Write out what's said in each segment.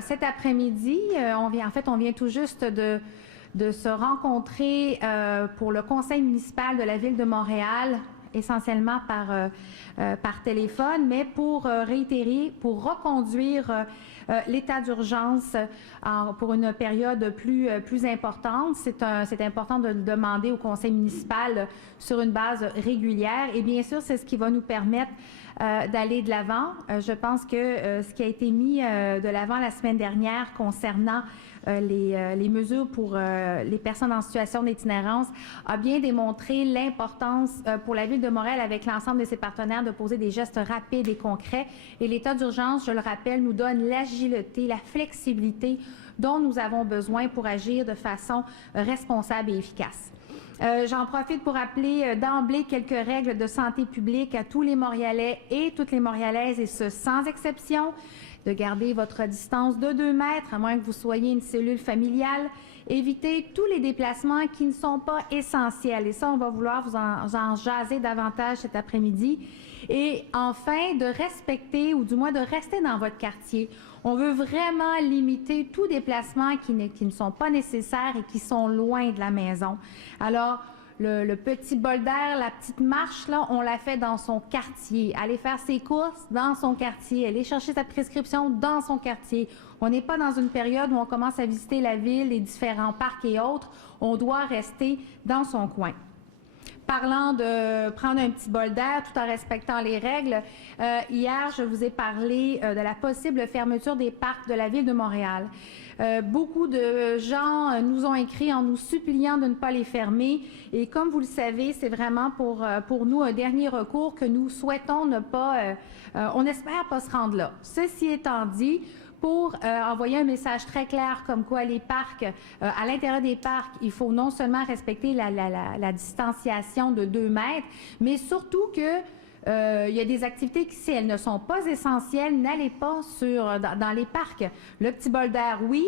Cet après-midi, on vient tout juste de se rencontrer pour le conseil municipal de la Ville de Montréal, essentiellement par téléphone, mais pour réitérer, pour reconduire l'état d'urgence pour une période plus importante. C'est important de le demander au conseil municipal sur une base régulière. Et bien sûr, c'est ce qui va nous permettre d'aller de l'avant. Je pense que ce qui a été mis de l'avant la semaine dernière concernant les mesures pour les personnes en situation d'itinérance a bien démontré l'importance pour la Ville de Montréal avec l'ensemble de ses partenaires de poser des gestes rapides et concrets. Et l'état d'urgence, je le rappelle, nous donne l'agilité, la flexibilité dont nous avons besoin pour agir de façon responsable et efficace. J'en profite pour rappeler d'emblée quelques règles de santé publique à tous les Montréalais et toutes les Montréalaises, et ce sans exception, de garder votre distance de 2 mètres, à moins que vous soyez une cellule familiale. Évitez tous les déplacements qui ne sont pas essentiels. Et ça, on va vouloir vous en jaser davantage cet après-midi. Et enfin, de respecter, ou du moins de rester dans votre quartier. On veut vraiment limiter tout déplacement qui ne sont pas nécessaires et qui sont loin de la maison. Alors, le petit bol d'air, la petite marche, là, on la fait dans son quartier. Aller faire ses courses dans son quartier. Aller chercher sa prescription dans son quartier. On n'est pas dans une période où on commence à visiter la ville, les différents parcs et autres. On doit rester dans son coin. Parlant de prendre un petit bol d'air tout en respectant les règles, hier, je vous ai parlé de la possible fermeture des parcs de la Ville de Montréal. Beaucoup de gens nous ont écrit en nous suppliant de ne pas les fermer. Et comme vous le savez, c'est vraiment pour nous un dernier recours que nous souhaitons ne pas, on espère pas se rendre là. Ceci étant dit, pour envoyer un message très clair comme quoi les parcs, à l'intérieur des parcs, il faut non seulement respecter la distanciation de 2 mètres, mais surtout que il y a des activités qui, si elles ne sont pas essentielles, n'allez pas dans les parcs. Le petit bol d'air, oui.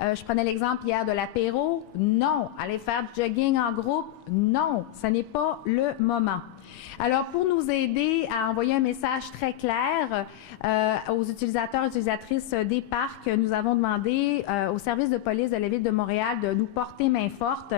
Je prenais l'exemple hier de l'apéro. Non. Aller faire du jogging en groupe, non. Ce n'est pas le moment. Alors, pour nous aider à envoyer un message très clair aux utilisateurs et utilisatrices des parcs, nous avons demandé au service de police de la Ville de Montréal de nous porter main forte.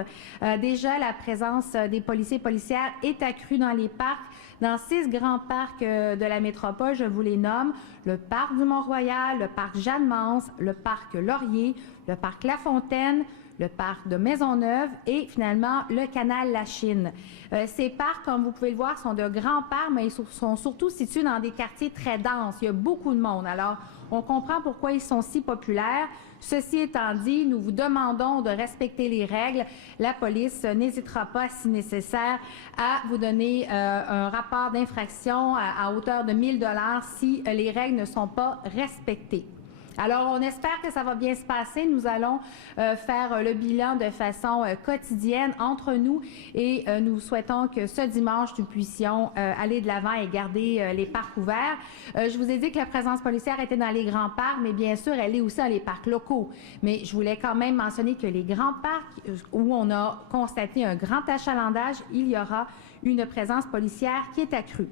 Déjà, la présence des policiers et policières est accrue dans les parcs. Dans 6 grands parcs de la métropole, je vous les nomme: le parc du Mont-Royal, le parc Jeanne-Mance, le parc Laurier, le parc La Fontaine, le parc de Maisonneuve et finalement le canal La Chine. Ces parcs, comme vous pouvez le voir, sont de grands parcs, mais ils sont surtout situés dans des quartiers très denses. Il y a beaucoup de monde. Alors, on comprend pourquoi ils sont si populaires. Ceci étant dit, nous vous demandons de respecter les règles. La police n'hésitera pas, si nécessaire, à vous donner un rapport d'infraction à hauteur de 1 000 $ si les règles ne sont pas respectées. Alors, on espère que ça va bien se passer. Nous allons faire le bilan de façon quotidienne entre nous et nous souhaitons que ce dimanche, nous puissions aller de l'avant et garder les parcs ouverts. Je vous ai dit que la présence policière était dans les grands parcs, mais bien sûr, elle est aussi dans les parcs locaux. Mais je voulais quand même mentionner que les grands parcs où on a constaté un grand achalandage, il y aura une présence policière qui est accrue.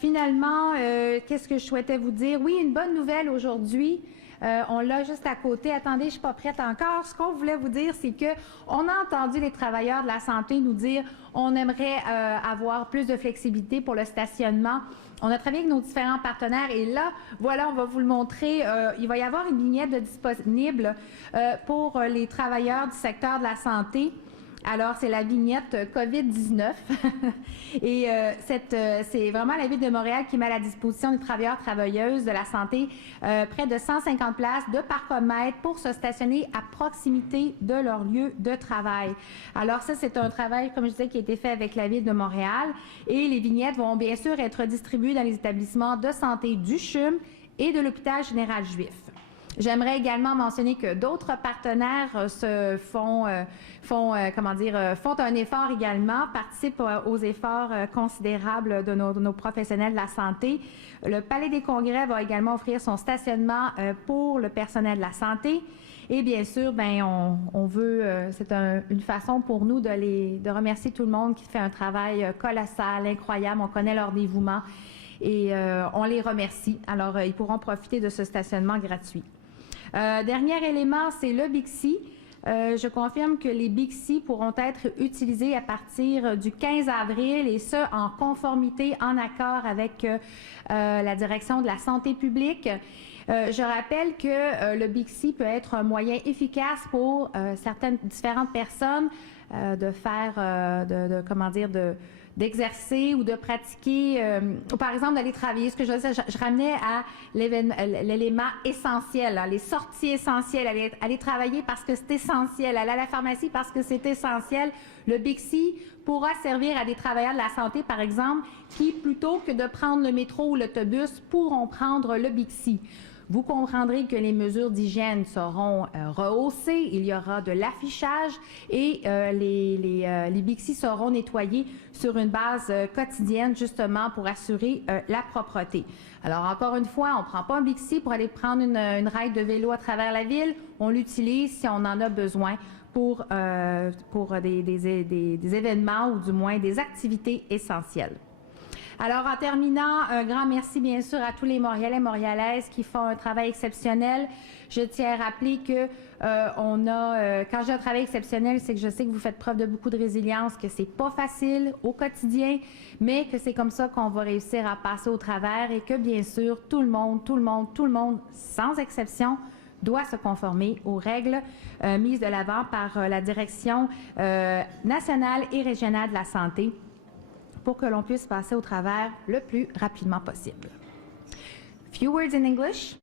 Finalement, qu'est-ce que je souhaitais vous dire? Oui, une bonne nouvelle aujourd'hui. On l'a juste à côté. Attendez, je suis pas prête encore. Ce qu'on voulait vous dire, c'est que on a entendu les travailleurs de la santé nous dire on aimerait avoir plus de flexibilité pour le stationnement. On a travaillé avec nos différents partenaires et là, voilà, on va vous le montrer. Il va y avoir une vignette disponible pour les travailleurs du secteur de la santé. Alors, c'est la vignette COVID-19 et c'est vraiment la Ville de Montréal qui met à la disposition des travailleurs travailleuses de la santé près de 150 places de parcomètres pour se stationner à proximité de leur lieu de travail. Alors ça, c'est un travail, comme je disais, qui a été fait avec la Ville de Montréal et les vignettes vont bien sûr être distribuées dans les établissements de santé du CHUM et de l'Hôpital général juif. J'aimerais également mentionner que d'autres partenaires font un effort également, participent aux efforts considérables de nos professionnels de la santé. Le Palais des Congrès va également offrir son stationnement pour le personnel de la santé. Et bien sûr, on veut, c'est une façon pour nous de remercier tout le monde qui fait un travail colossal, incroyable. On connaît leur dévouement. on les remercie. Alors, ils pourront profiter de ce stationnement gratuit. Dernier élément, c'est le Bixi. Je confirme que les Bixi pourront être utilisés à partir du 15 avril et ce, en conformité, en accord avec la direction de la santé publique. Je rappelle que le Bixi peut être un moyen efficace pour différentes personnes de faire, d'exercer ou de pratiquer, ou par exemple d'aller travailler. Ce que je ramenais à l'élément essentiel, les sorties essentielles, aller travailler parce que c'est essentiel, aller à la pharmacie parce que c'est essentiel. Le Bixi pourra servir à des travailleurs de la santé, par exemple, qui, plutôt que de prendre le métro ou l'autobus, pourront prendre le Bixi. Vous comprendrez que les mesures d'hygiène seront rehaussées, il y aura de l'affichage et les Bixi seront nettoyés sur une base quotidienne justement pour assurer la propreté. Alors encore une fois, on ne prend pas un Bixi pour aller prendre une ride de vélo à travers la ville, on l'utilise si on en a besoin pour des événements ou du moins des activités essentielles. Alors, en terminant, un grand merci, bien sûr, à tous les Montréalais et Montréalaises qui font un travail exceptionnel. Je tiens à rappeler que quand j'ai un travail exceptionnel, c'est que je sais que vous faites preuve de beaucoup de résilience, que c'est pas facile au quotidien, mais que c'est comme ça qu'on va réussir à passer au travers et que, bien sûr, tout le monde, sans exception, doit se conformer aux règles mises de l'avant par la Direction nationale et régionale de la santé, pour que l'on puisse passer au travers le plus rapidement possible. Few words in English.